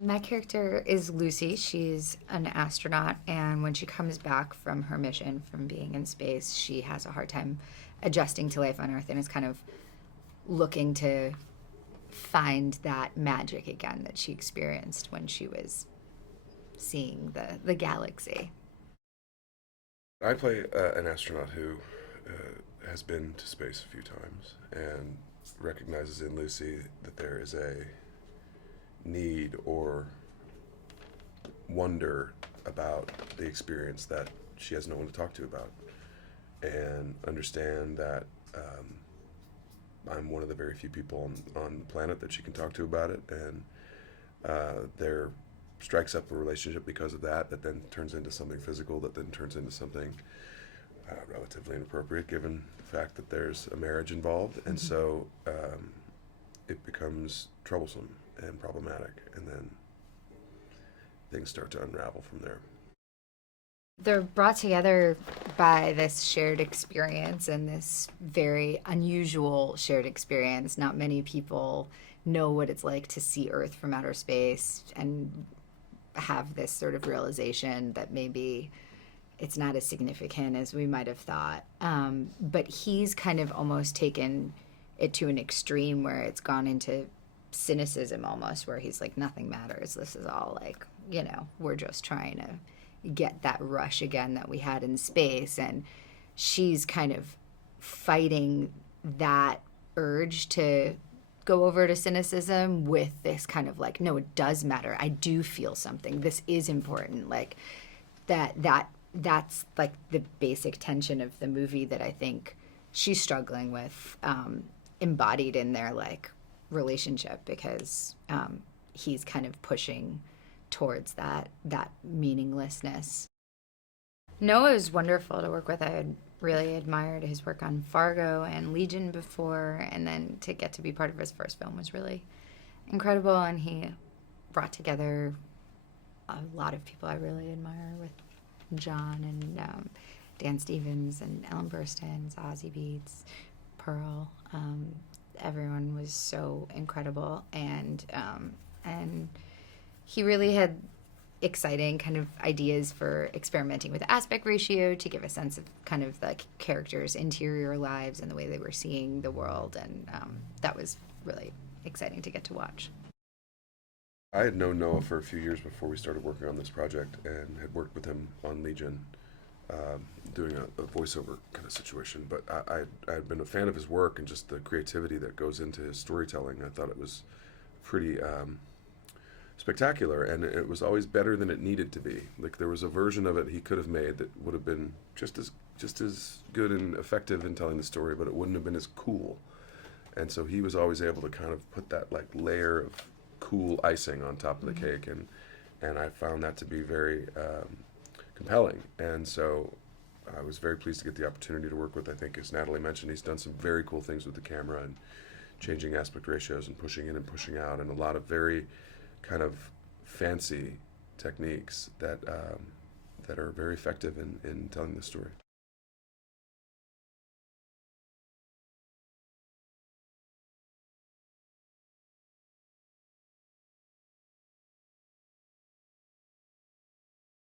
My character is Lucy. She's an astronaut, and when she comes back from her mission from being in space, she has a hard time adjusting to life on Earth and is kind of looking to find that magic again that she experienced when she was seeing the galaxy. I play an astronaut who has been to space a few times and recognizes in Lucy that there is a need or wonder about the experience that she has no one to talk to about, and understand that I'm one of the very few people on the planet that she can talk to about it, and there strikes up a relationship because of that, that then turns into something physical, that then turns into something relatively inappropriate given the fact that there's a marriage involved, and so it becomes troublesome and problematic, and then things start to unravel from there. They're brought together by this shared experience and this very unusual shared experience. Not many people know what it's like to see Earth from outer space and have this sort of realization that maybe it's not as significant as we might have thought. But he's kind of almost taken it to an extreme where it's gone into cynicism almost, where he's like, nothing matters. This is all like, we're just trying to get that rush again that we had in space. And she's kind of fighting that urge to go over to cynicism with this kind of like, no, it does matter. I do feel something. This is important. Like that's like the basic tension of the movie that I think she's struggling with, embodied in their like relationship, because he's kind of pushing towards that meaninglessness. Noah was wonderful to work with. I had really admired his work on Fargo and Legion before, and then to get to be part of his first film was really incredible. And he brought together a lot of people I really admire, with John and Dan Stevens and Ellen Burstyn, Ozzie Beats, Pearl. Everyone was so incredible, and he really had exciting kind of ideas for experimenting with aspect ratio to give a sense of kind of the characters' interior lives and the way they were seeing the world, and that was really exciting to get to watch. I had known Noah for a few years before we started working on this project, and had worked with him on Legion, doing a voiceover kind of situation. But I had been a fan of his work and just the creativity that goes into his storytelling. I thought it was pretty spectacular, and it was always better than it needed to be. Like, there was a version of it he could have made that would have been just as good and effective in telling the story, but it wouldn't have been as cool. And so he was always able to kind of put that like layer of cool icing on top of the cake, and I found that to be very compelling. And so I was very pleased to get the opportunity to work with, I think, as Natalie mentioned, he's done some very cool things with the camera and changing aspect ratios and pushing in and pushing out, and a lot of very kind of fancy techniques that that are very effective in telling the story.